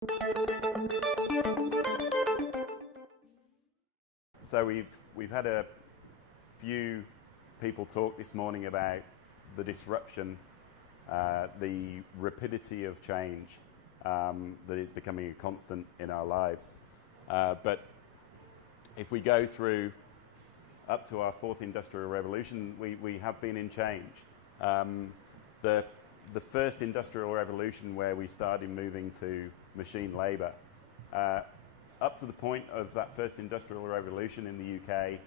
So we've had a few people talk this morning about the disruption, the rapidity of change that is becoming a constant in our lives. But if we go through up to our fourth industrial revolution, we have been in change. The first industrial revolution, where we started moving to machine labour, up to the point of that first industrial revolution in the UK,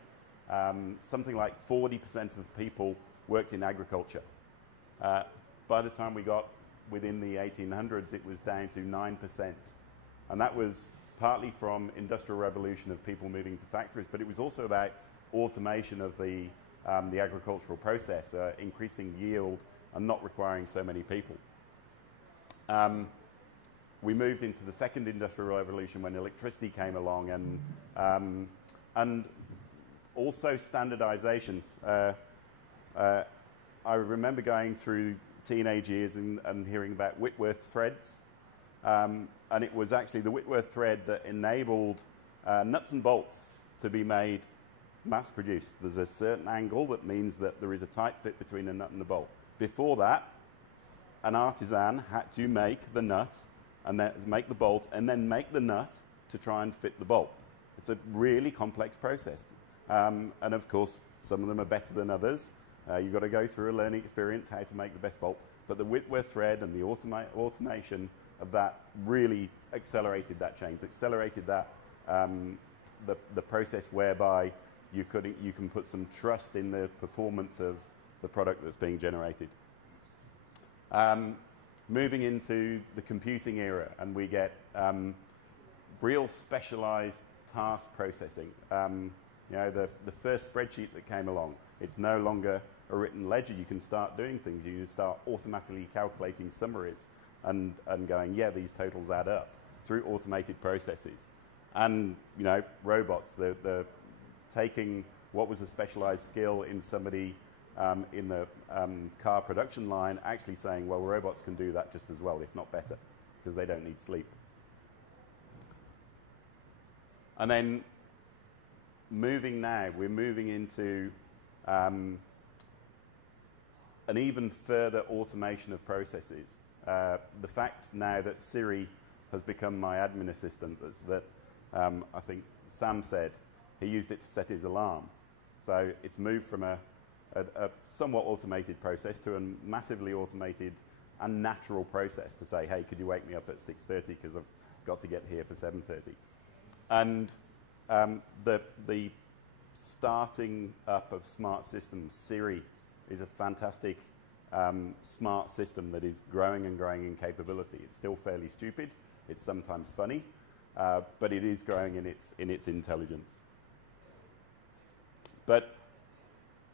something like 40% of people worked in agriculture. By the time we got within the 1800s, it was down to 9%. And that was partly from industrial revolution of people moving to factories, but it was also about automation of the agricultural process, increasing yield and not requiring so many people. We moved into the second industrial revolution when electricity came along, and also standardization. I remember going through teenage years and hearing about Whitworth threads, and it was actually the Whitworth thread that enabled nuts and bolts to be made mass-produced. There's a certain angle that means that there is a tight fit between a nut and a bolt. Before that, an artisan had to make the nut and then make the bolt and then make the nut to try and fit the bolt. It's a really complex process. And of course, some of them are better than others. You've got to go through a learning experience how to make the best bolt. But the Whitworth thread and the automation of that really accelerated that change, accelerated that the process whereby you can put some trust in the performance of the product that's being generated. Moving into the computing era, and we get real specialized task processing. You know, the first spreadsheet that came along, it's no longer a written ledger. You can start doing things. You can start automatically calculating summaries and going, yeah, these totals add up through automated processes. And, you know, robots, the taking what was a specialized skill in somebody in the car production line, actually saying, well, robots can do that just as well, if not better, because they don't need sleep. And then we're moving into an even further automation of processes. The fact now that Siri has become my admin assistant, that I think Sam said he used it to set his alarm. So it's moved from a somewhat automated process to a massively automated and natural process to say, hey, could you wake me up at 6:30 because I've got to get here for 7:30. And the starting up of smart systems, Siri is a fantastic smart system that is growing and growing in capability. It's still fairly stupid. It's sometimes funny, but it is growing in its intelligence. But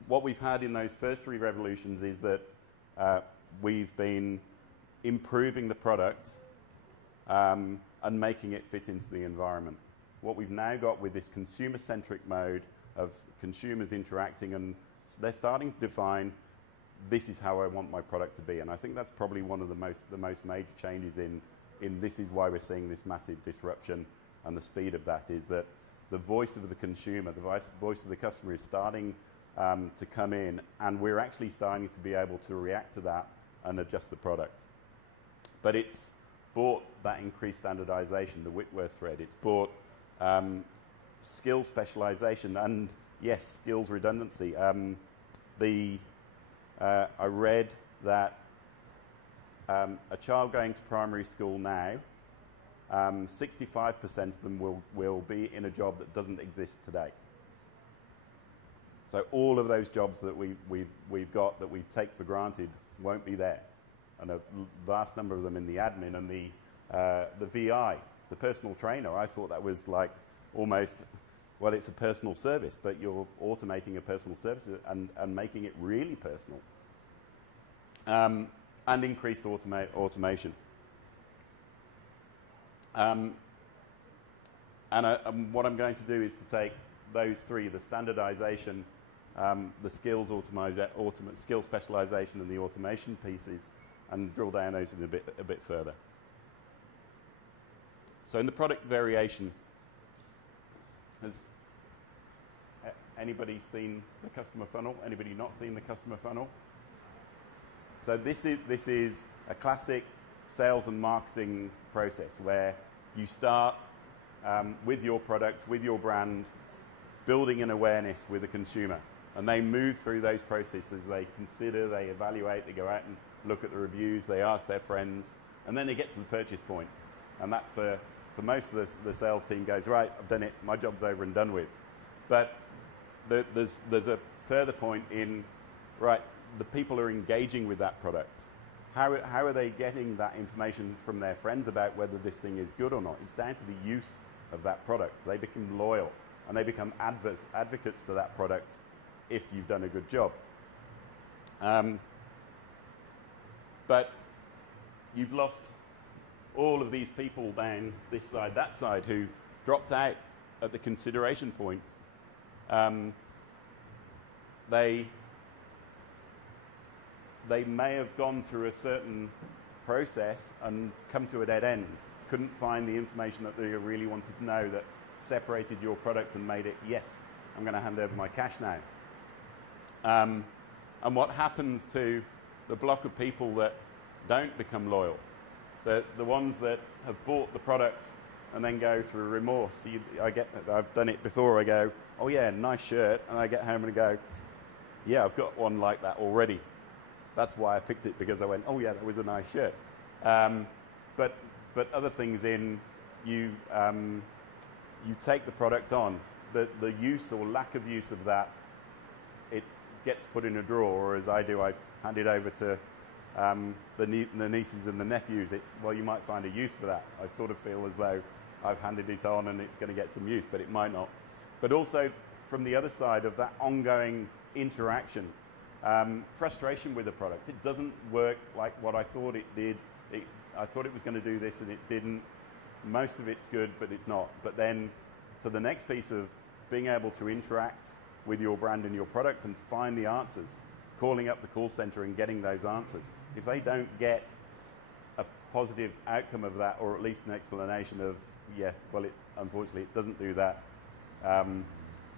what we've had in those first three revolutions is that we've been improving the product and making it fit into the environment. What we've now got with this consumer-centric mode of consumers interacting, and they're starting to define, this is how I want my product to be. And I think that's probably one of the most major changes in this is why we're seeing this massive disruption, and the speed of that is that the voice of the consumer, the voice of the customer is starting to come in, and we're actually starting to be able to react to that and adjust the product. But it's brought that increased standardization, the Whitworth thread. It's brought skill specialization and, yes, skills redundancy. I read that a child going to primary school now, 65% of them will be in a job that doesn't exist today. So all of those jobs that we've got that we take for granted won't be there, and a vast number of them in the admin and the VI, the personal trainer. I thought that was like almost, well, it's a personal service, but you're automating a personal service and making it really personal, and increased automation. And what I'm going to do is to take those three, the standardization, the skills skill specialization, and the automation pieces, and drill down those in a bit further. So in the product variation, has anybody seen the customer funnel? Anybody not seen the customer funnel? So this is a classic sales and marketing process where you start with your product, with your brand, building an awareness with a consumer. And they move through those processes. They consider, they evaluate, they go out and look at the reviews, they ask their friends, and then they get to the purchase point. And that, for most of the sales team, goes, right, I've done it, my job's over and done with. But there's a further point in, right, the people are engaging with that product. How are they getting that information from their friends about whether this thing is good or not? It's down to the use of that product. They become loyal, and they become advocates to that product if you've done a good job. But you've lost all of these people down this side, that side, who dropped out at the consideration point. They may have gone through a certain process and come to a dead end, couldn't find the information that they really wanted to know that separated your product and made it, yes, I'm going to hand over my cash now. And what happens to the block of people that don't become loyal, the ones that have bought the product and then go through remorse? I've done it before. I go, oh yeah, nice shirt, and I get home and I go, yeah, I've got one like that already. That's why I picked it, because I went, oh yeah, that was a nice shirt. But other things in, you take the product on, the use or lack of use of that, it gets put in a drawer, or as I do, I hand it over to the nieces and the nephews. It's, well, you might find a use for that. I sort of feel as though I've handed it on and it's going to get some use, but it might not. But also, from the other side of that ongoing interaction, frustration with the product. It doesn't work like what I thought it did. I thought it was going to do this and it didn't. Most of it's good, but it's not. But then to the next piece of being able to interact with your brand and your product and find the answers, calling up the call center and getting those answers. If they don't get a positive outcome of that, or at least an explanation of, yeah, well, unfortunately it doesn't do that,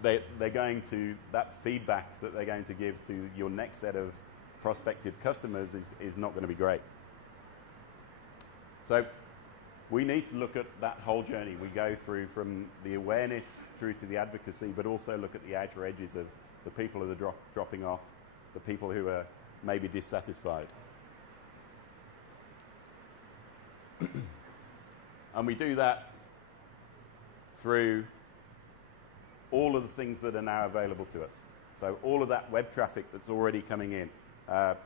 they're going to, that feedback that they're going to give to your next set of prospective customers is not going to be great. So we need to look at that whole journey. We go through from the awareness through to the advocacy, but also look at the outer edges of the people who are dropping off, the people who are maybe dissatisfied. And we do that through all of the things that are now available to us. So all of that web traffic that's already coming in,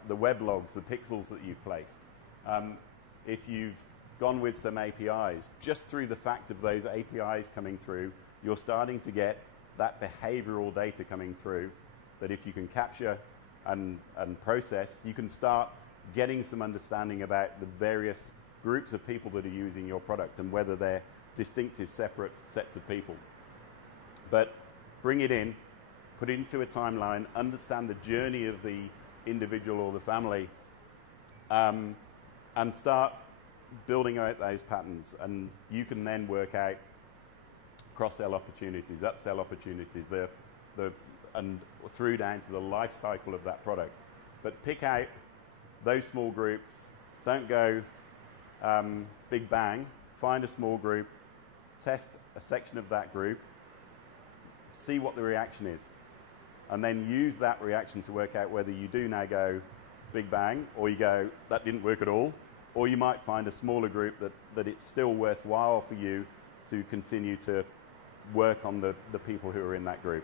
the web logs, the pixels that you've placed. If you've gone with some APIs, just through the fact of those APIs coming through, you're starting to get that behavioral data coming through that if you can capture and process, you can start getting some understanding about the various groups of people that are using your product and whether they're distinctive, separate sets of people. But bring it in, put it into a timeline, understand the journey of the individual or the family, and start building out those patterns. And you can then work out cross-sell opportunities, upsell opportunities, and through down to the life cycle of that product. But pick out those small groups. Don't go big bang. Find a small group, test a section of that group, see what the reaction is, and then use that reaction to work out whether you do now go big bang, or you go, that didn't work at all, or you might find a smaller group that it's still worthwhile for you to continue to work on the people who are in that group.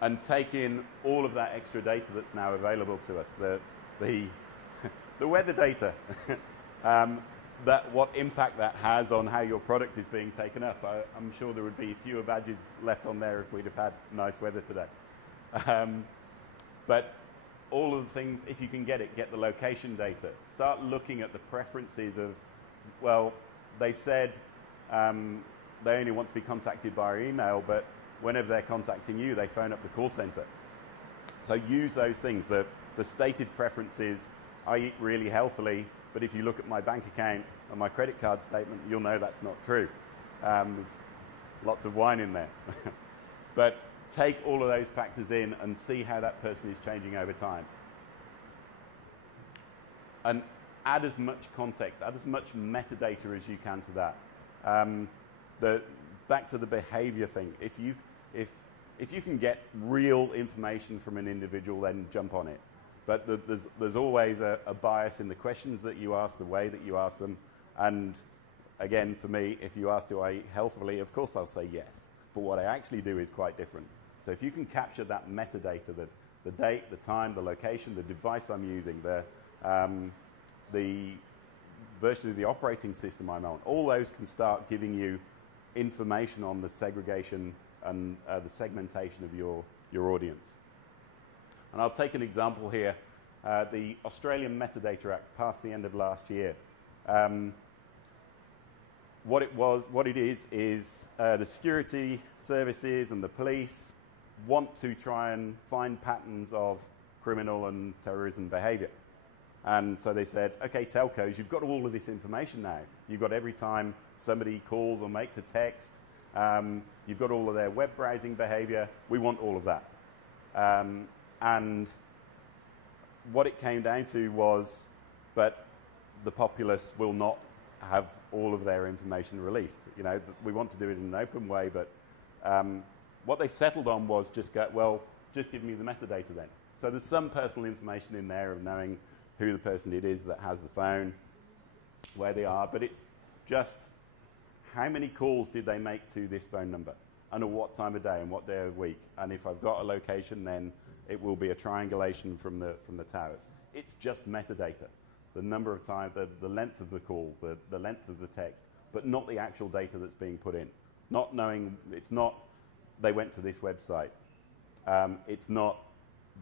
And take in all of that extra data that's now available to us, the weather data, what impact that has on how your product is being taken up. I'm sure there would be fewer badges left on there if we'd have had nice weather today. But all of the things, if you can get the location data. Start looking at the preferences of, well, they said they only want to be contacted by email, but whenever they're contacting you, they phone up the call center. So use those things, the stated preferences. I eat really healthily, but if you look at my bank account and my credit card statement, you'll know that's not true. There's lots of wine in there. But take all of those factors in and see how that person is changing over time. And add as much context, add as much metadata as you can to that. Back to the behavior thing. If you can get real information from an individual, then jump on it. But there's always a bias in the questions that you ask, the way that you ask them. And again, for me, if you ask, do I eat healthily, of course I'll say yes. But what I actually do is quite different. So if you can capture that metadata, the date, the time, the location, the device I'm using, the version of the operating system I'm on, all those can start giving you information on the segregation and the segmentation of your audience. And I'll take an example here. The Australian Metadata Act passed the end of last year. What it is the security services and the police want to try and find patterns of criminal and terrorism behavior. And so they said, okay, telcos, you've got all of this information now. You've got every time somebody calls or makes a text. You've got all of their web browsing behavior. We want all of that. And what it came down to was, but the populace will not have all of their information released. You know, we want to do it in an open way, but what they settled on was just go, well, just give me the metadata then. So there's some personal information in there of knowing who the person it is that has the phone, where they are, but it's just how many calls did they make to this phone number, and at what time of day and what day of week. And if I've got a location, then it will be a triangulation from the towers. It's just metadata. The number of times, the length of the call, the length of the text, but not the actual data that's being put in. Not knowing, it's not they went to this website. It's not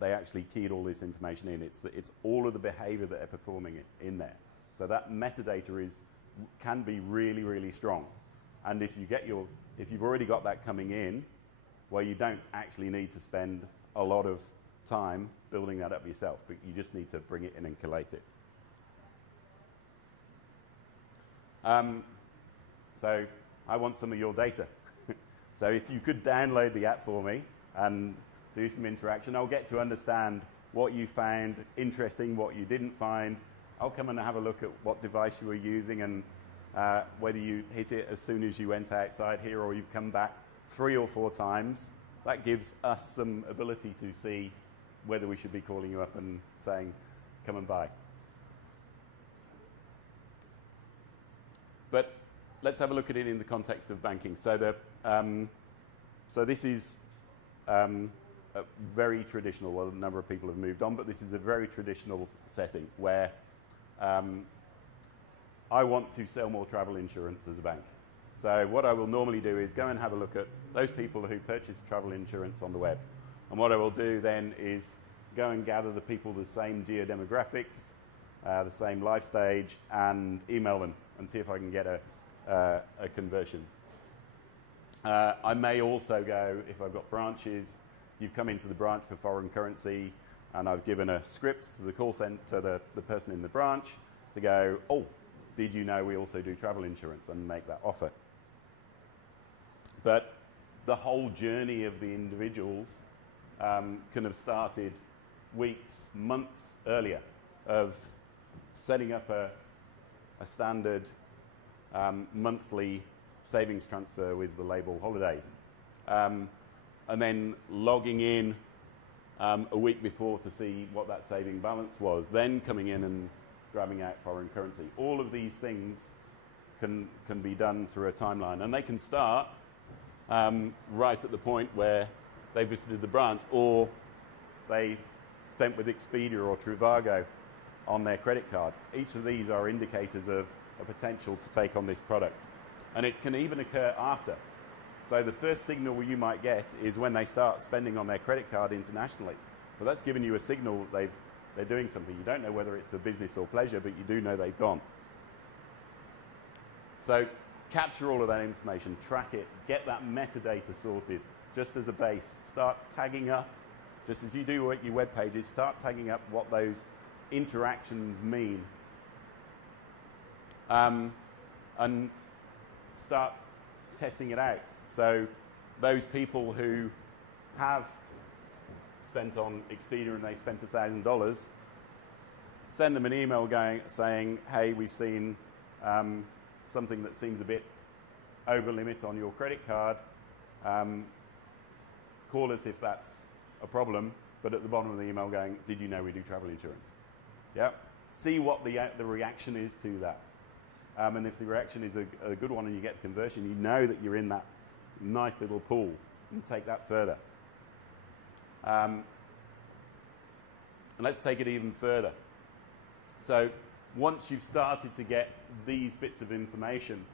they actually keyed all this information in. It's all of the behavior that they're performing in there. So that metadata can be really, really strong. And if you've already got that coming in, well, you don't actually need to spend a lot of time building that up yourself, but you just need to bring it in and collate it. So I want some of your data. So if you could download the app for me and do some interaction, I'll get to understand what you found interesting, what you didn't find. I'll come and have a look at what device you were using and whether you hit it as soon as you went outside here or you've come back 3 or 4 times. That gives us some ability to see whether we should be calling you up and saying, come and buy. But let's have a look at it in the context of banking. So, so this is very traditional. Well, a number of people have moved on, but this is a very traditional setting where I want to sell more travel insurance as a bank. So what I will normally do is go and have a look at those people who purchase travel insurance on the web. And what I will do then is go and gather the people with the same geodemographics, the same life stage, and email them and see if I can get a conversion. I may also go, if I've got branches, you've come into the branch for foreign currency, and I've given a script to the call center, to the person in the branch, to go, oh, did you know we also do travel insurance, and make that offer. But the whole journey of the individuals can have started weeks, months earlier of setting up a standard monthly savings transfer with the label holidays. And then logging in a week before to see what that saving balance was, then coming in and grabbing out foreign currency. All of these things can be done through a timeline, and they can start right at the point where they visited the branch, or they spent with Expedia or Trivago on their credit card. Each of these are indicators of a potential to take on this product. And it can even occur after. So the first signal you might get is when they start spending on their credit card internationally. But that's giving you a signal that they're doing something. You don't know whether it's for business or pleasure, but you do know they've gone. So capture all of that information, track it, get that metadata sorted just as a base. Start tagging up, just as you do at your web pages, start tagging up what those interactions mean and start testing it out. So those people who have spent on Expedia and they spent $1,000, send them an email saying, hey, we've seen something that seems a bit over limit on your credit card. Call us if that's a problem, but at the bottom of the email going, did you know we do travel insurance? Yep. See what the reaction is to that. And if the reaction is a good one and you get the conversion, you know that you're in that nice little pool and take that further. And let's take it even further. So once you've started to get these bits of information,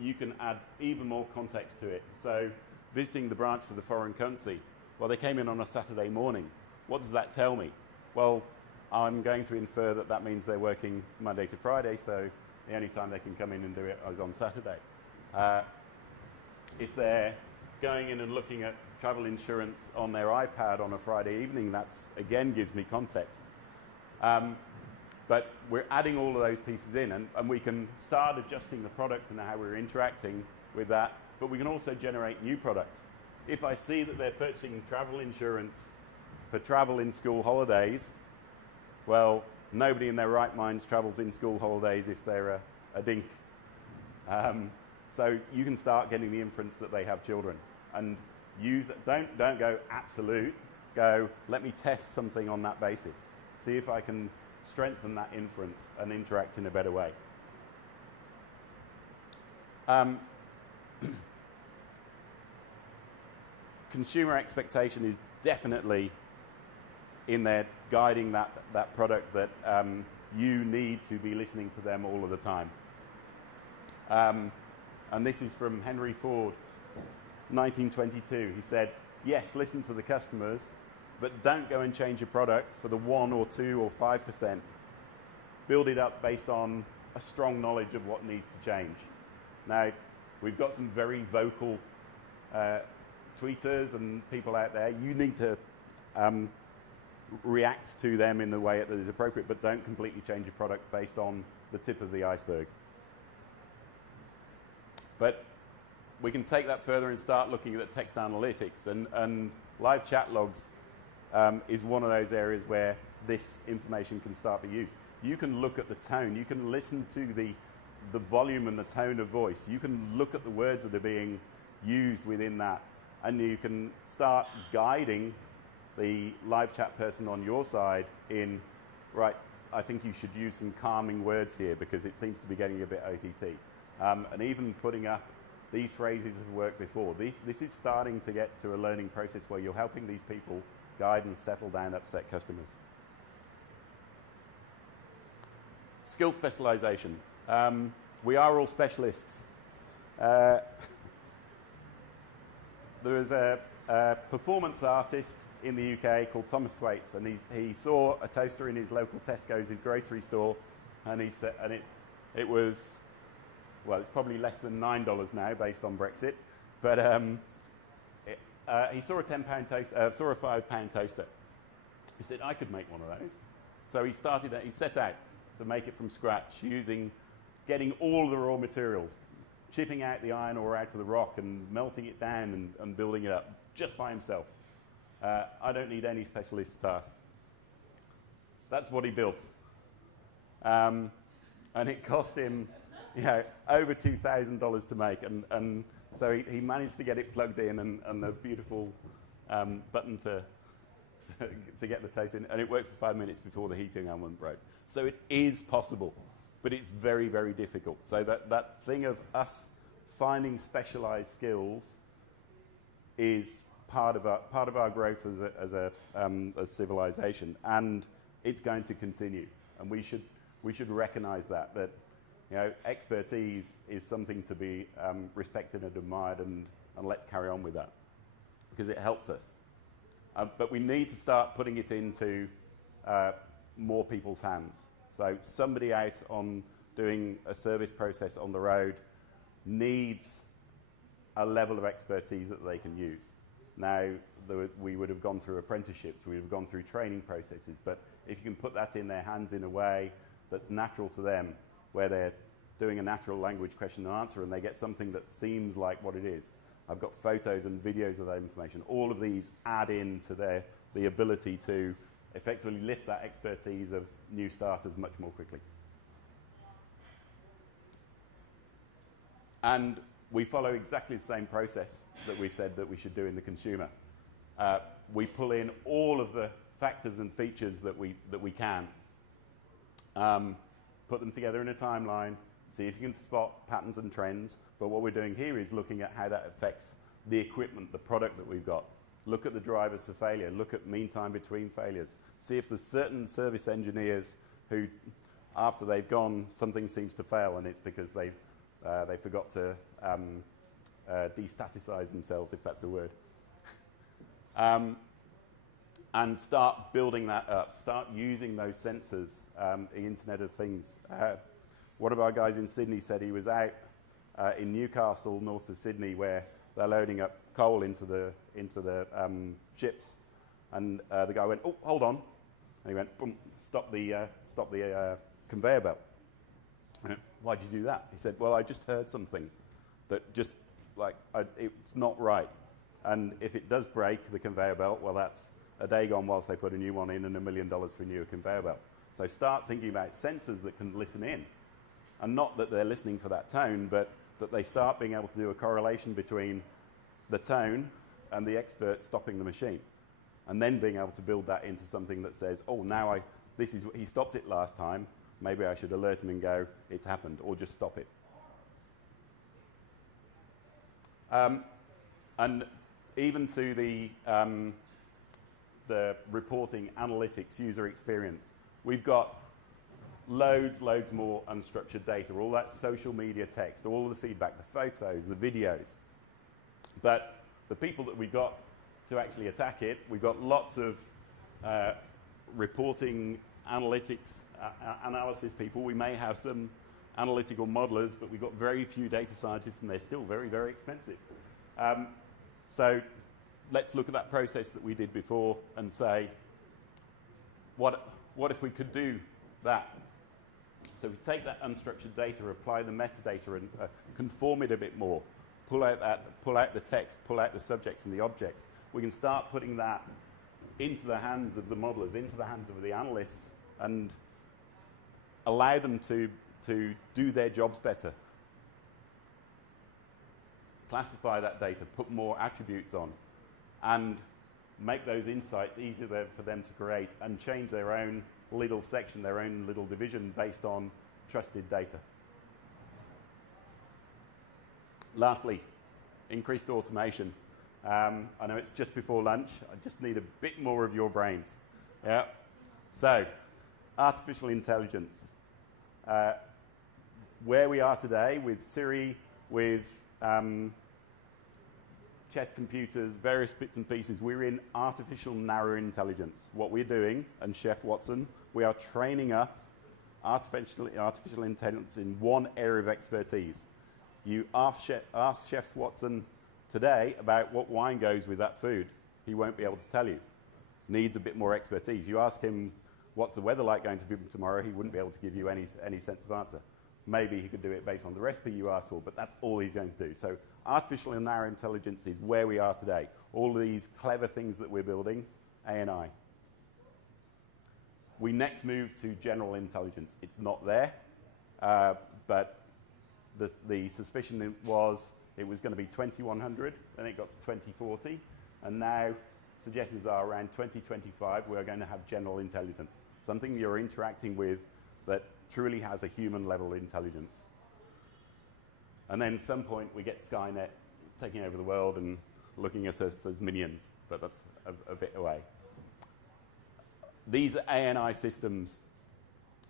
you can add even more context to it. So visiting the branch for the foreign currency, well, they came in on a Saturday morning. What does that tell me? Well, I'm going to infer that that means they're working Monday to Friday, so the only time they can come in and do it is on Saturday. If they're going in and looking at travel insurance on their iPad on a Friday evening, that's, again, gives me context. But we're adding all of those pieces in, and we can start adjusting the product and how we're interacting with that, but we can also generate new products. If I see that they're purchasing travel insurance for travel in school holidays, well, nobody in their right minds travels in school holidays if they're a dink. So you can start getting the inference that they have children, and use that. Don't go absolute. Go, let me test something on that basis. See if I can strengthen that inference and interact in a better way. Consumer expectation is definitely in there guiding that product, that you need to be listening to them all of the time. And this is from Henry Ford, 1922. He said, yes, listen to the customers, but don't go and change your product for the 1 or 2 or 5%. Build it up based on a strong knowledge of what needs to change. Now, we've got some very vocal tweeters and people out there. You need to react to them in the way that is appropriate, but don't completely change your product based on the tip of the iceberg. But we can take that further and start looking at text analytics, and live chat logs is one of those areas where this information can start to be used. You can look at the tone, you can listen to the volume and the tone of voice, you can look at the words that are being used within that, and you can start guiding the live chat person on your side in, right, I think you should use some calming words here because it seems to be getting a bit OTT. And even putting up these phrases have worked before. This is starting to get to a learning process where you're helping these people guide and settle down upset customers. Skill specialization. We are all specialists. There was a performance artist in the UK called Thomas Thwaites, and he saw a toaster in his local Tesco's, his grocery store, and he said, and it was, well, it's probably less than $9 now based on Brexit, but he saw a £10 toaster, saw a £5 toaster. He said, I could make one of those. So he set out to make it from scratch, getting all the raw materials, chipping out the iron ore out of the rock and melting it down and building it up just by himself. I don't need any specialist tasks. That's what he built. And it cost him, over $2,000 to make. And so he managed to get it plugged in and the beautiful button to get the toast in. And it worked for 5 minutes before the heating element broke. So it is possible, but it's very, very difficult. So that thing of us finding specialized skills is part of our growth as a civilization, and it's going to continue. And we should recognize that expertise is something to be respected and admired, and let's carry on with that because it helps us. But we need to start putting it into more people's hands. So somebody out on doing a service process on the road needs a level of expertise that they can use. Now, we would have gone through apprenticeships, we would have gone through training processes, but if you can put that in their hands in a way that's natural to them, where they're doing a natural language question and answer and they get something that seems like what it is. I've got photos and videos of that information. All of these add in to the ability to effectively lift that expertise of new starters much more quickly. And we follow exactly the same process that we said that we should do in the consumer. We pull in all of the factors and features that we can, put them together in a timeline, see if you can spot patterns and trends. But what we're doing here is looking at how that affects the equipment, the product that we've got. Look at the drivers for failure. Look at mean time between failures. See if there's certain service engineers who, after they've gone, something seems to fail, and it's because they forgot to destaticize themselves, if that's the word. And start building that up. Start using those sensors, the Internet of Things. One of our guys in Sydney said he was out in Newcastle, north of Sydney, where they're loading up coal into the ships, and the guy went, "Oh, hold on," and he went, "Boom! Stop the conveyor belt." I went, "Why'd you do that?" He said, "Well, I just heard something that just it's not right, and if it does break the conveyor belt, well, that's a day gone whilst they put a new one in and $1 million for a new conveyor belt." So start thinking about sensors that can listen in, and not that they're listening for that tone, but that they start being able to do a correlation between the tone and the expert stopping the machine, and then being able to build that into something that says, "Oh, now he stopped it last time. Maybe I should alert him and go, it's happened," or just stop it. And even to the reporting, analytics, user experience, we've got loads more unstructured data, all that social media text, all of the feedback, the photos, the videos. But the people that we got to actually attack it, we've got lots of reporting, analytics, analysis people. We may have some analytical modelers, but we've got very few data scientists, and they're still very, very expensive. So let's look at that process that we did before and say, what if we could do that? So we take that unstructured data, apply the metadata, and conform it a bit more. Pull out the text, pull out the subjects and the objects. We can start putting that into the hands of the modelers, into the hands of the analysts, and allow them to do their jobs better. Classify that data, put more attributes on, and make those insights easier for them to create and change their own little section, their own little division based on trusted data. Lastly, increased automation. I know it's just before lunch. I just need a bit more of your brains. Yeah. So, artificial intelligence. Where we are today with Siri, with chess computers, various bits and pieces, we're in artificial narrow intelligence. What we're doing, and Chef Watson, we are training up artificial intelligence in one area of expertise. You ask Chef Watson today about what wine goes with that food, he won't be able to tell you. Needs a bit more expertise. You ask him what's the weather like going to be tomorrow, he wouldn't be able to give you any sense of answer. Maybe he could do it based on the recipe you asked for, but that's all he's going to do. So artificial and narrow intelligence is where we are today. All of these clever things that we're building, AI. We next move to general intelligence. It's not there, but the suspicion was it was going to be 2100, then it got to 2040, and now suggestions are around 2025 we're going to have general intelligence, something you're interacting with that truly has a human level intelligence. And then at some point we get Skynet taking over the world and looking at us as minions, but that's a bit away. These ANI systems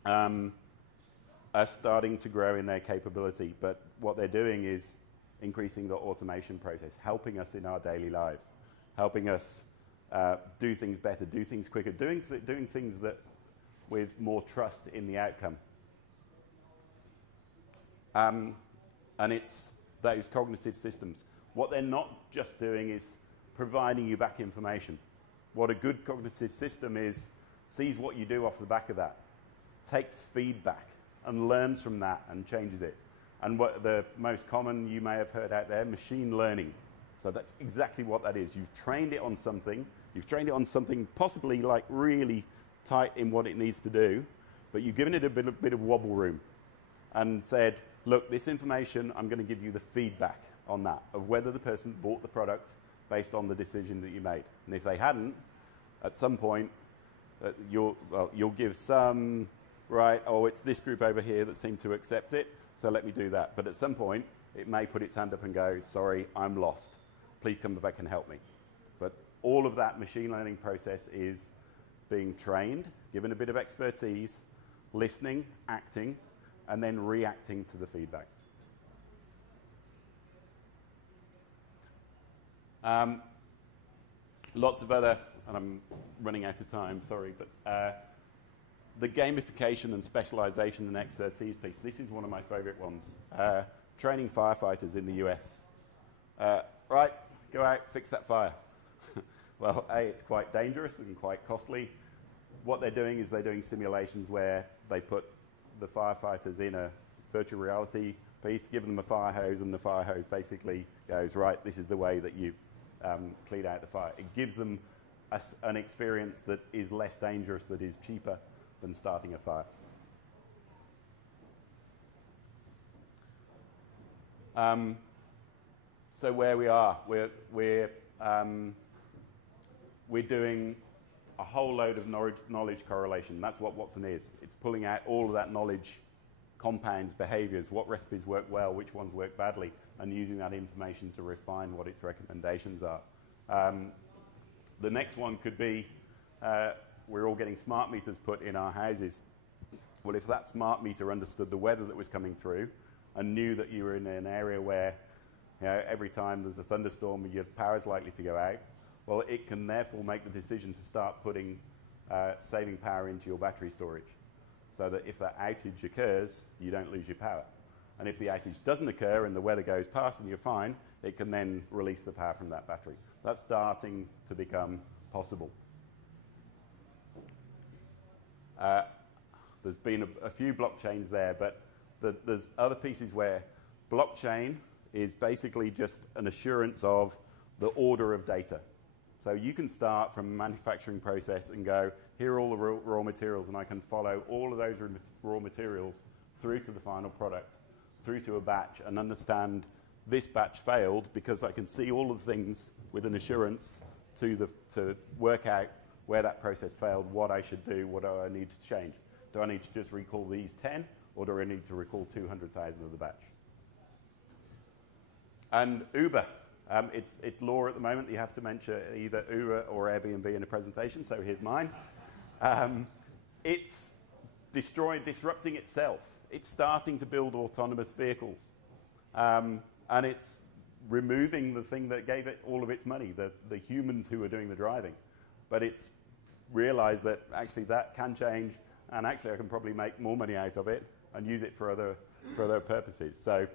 are starting to grow in their capability, but what they're doing is increasing the automation process, helping us in our daily lives, helping us do things better, do things quicker, doing things that with more trust in the outcome. And it's those cognitive systems. What they're not just doing is providing you back information. What a good cognitive system is, sees what you do off the back of that, takes feedback, and learns from that and changes it. And what the most common you may have heard out there, machine learning. So that's exactly what that is. You've trained it on something. You've trained it on something possibly like really tight in what it needs to do, but you've given it a bit of wobble room and said, look, this information, I'm going to give you the feedback on that, of whether the person bought the product based on the decision that you made. And if they hadn't, at some point, you'll give some, right, oh, it's this group over here that seem to accept it, so let me do that. But at some point, it may put its hand up and go, sorry, I'm lost. Please come back and help me. But all of that machine learning process is being trained, given a bit of expertise, listening, acting, and then reacting to the feedback. Lots of other, and I'm running out of time, sorry, but the gamification and specialization and expertise piece. This is one of my favorite ones. Training firefighters in the US. Right, go out, fix that fire. Well, A, it's quite dangerous and quite costly. What they're doing is they're doing simulations where they put the firefighters in a virtual reality piece, give them a fire hose, and the fire hose basically goes, right, this is the way that you clean out the fire. It gives them an experience that is less dangerous, that is cheaper than starting a fire. So where we are, we're doing a whole load of knowledge correlation. That's what Watson is. It's pulling out all of that knowledge, compounds, behaviors, what recipes work well, which ones work badly, and using that information to refine what its recommendations are. The next one could be, we're all getting smart meters put in our houses. Well, if that smart meter understood the weather that was coming through and knew that you were in an area where, you know, every time there's a thunderstorm, your power's likely to go out, well, it can therefore make the decision to start putting saving power into your battery storage, so that if that outage occurs, you don't lose your power. And if the outage doesn't occur and the weather goes past and you're fine, it can then release the power from that battery. That's starting to become possible. There's been a few blockchains there, but there's other pieces where blockchain is basically just an assurance of the order of data. So you can start from a manufacturing process and go, here are all the raw materials, and I can follow all of those raw materials through to the final product, through to a batch, and understand this batch failed because I can see all of the things with an assurance to work out where that process failed, what I should do, what do I need to change. Do I need to just recall these 10, or do I need to recall 200,000 of the batch? And Uber. It's law at the moment that you have to mention either Uber or Airbnb in a presentation, so here's mine. It's disrupting itself. It's starting to build autonomous vehicles. And it's removing the thing that gave it all of its money, the humans who are doing the driving. But it's realized that actually that can change, and actually I can probably make more money out of it and use it for other purposes. So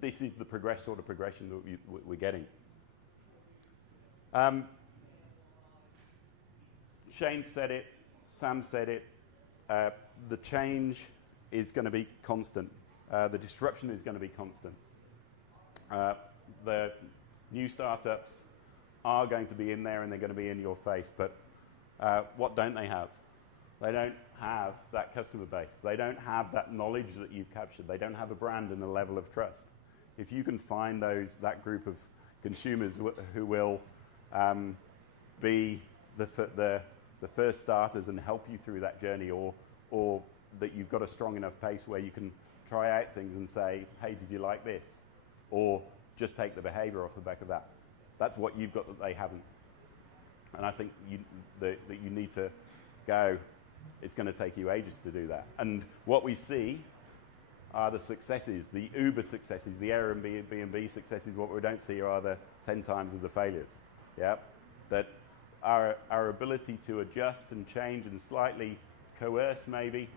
this is the sort of progression that we're getting. Shane said it, Sam said it, the change is going to be constant. The disruption is going to be constant. The new startups are going to be in there and they're going to be in your face, but what don't they have? They don't have that customer base. They don't have that knowledge that you've captured. They don't have a brand and a level of trust. If you can find that group of consumers who will be the first starters and help you through that journey, or that you've got a strong enough pace where you can try out things and say, hey, did you like this? Or just take the behavior off the back of that. That's what you've got that they haven't. And I think that you need to go, it's going to take you ages to do that. And what we see are the successes, the Uber successes, the Airbnb successes. What we don't see are the 10 times of the failures. Yeah? That our ability to adjust and change and slightly coerce maybe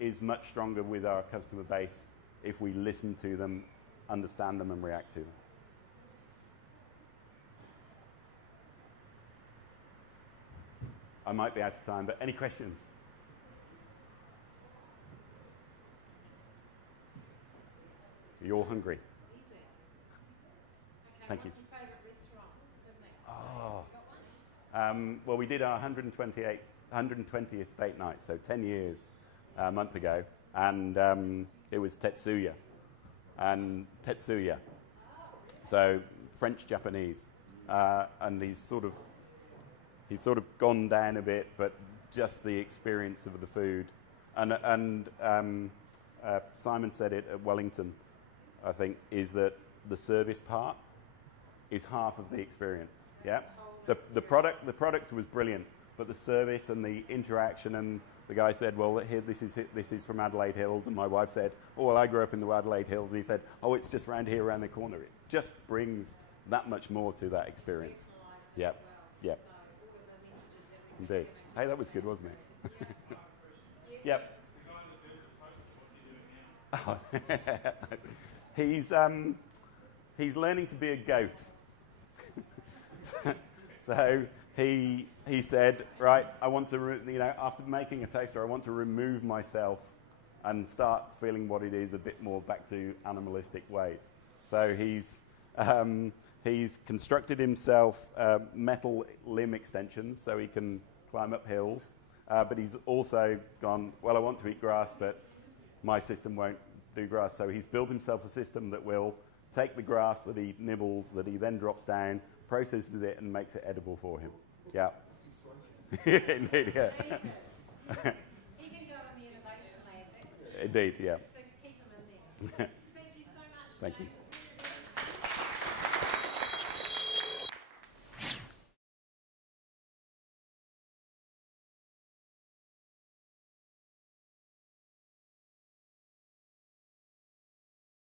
is much stronger with our customer base if we listen to them, understand them, and react to them. I might be out of time, but any questions? You're all hungry. Easy. Okay, Thank you. what's your favourite restaurant in Sydney? Oh. Got one? Well, we did our 120th date night, so 10 years a month ago, and it was Tetsuya. And Tetsuya. So French-Japanese. And he's sort of gone down a bit, but just the experience of the food. And Simon said it at Wellington, I think, is that the service part is half of the experience. Yeah, the product was brilliant, but the service and the interaction. And the guy said, "Well, here, this is from Adelaide Hills," and my wife said, "Oh, well, I grew up in the Adelaide Hills," and he said, "Oh, it's just around here, around the corner." It just brings that much more to that experience. Yep, yep. Indeed. Hey, that was good, wasn't it? Yep. Oh. He's learning to be a goat. So he said, right, I want to, after making a toaster, I want to remove myself and start feeling what it is a bit more back to animalistic ways. So he's constructed himself metal limb extensions so he can climb up hills, but he's also gone, well, I want to eat grass, but my system won't do grass. So he's built himself a system that will take the grass that he nibbles, that he then drops down, processes it, and makes it edible for him. Yeah. Indeed, yeah. He can go in the innovation lab. Indeed, yeah. So keep him in there. Thank you so much. Thank you. James.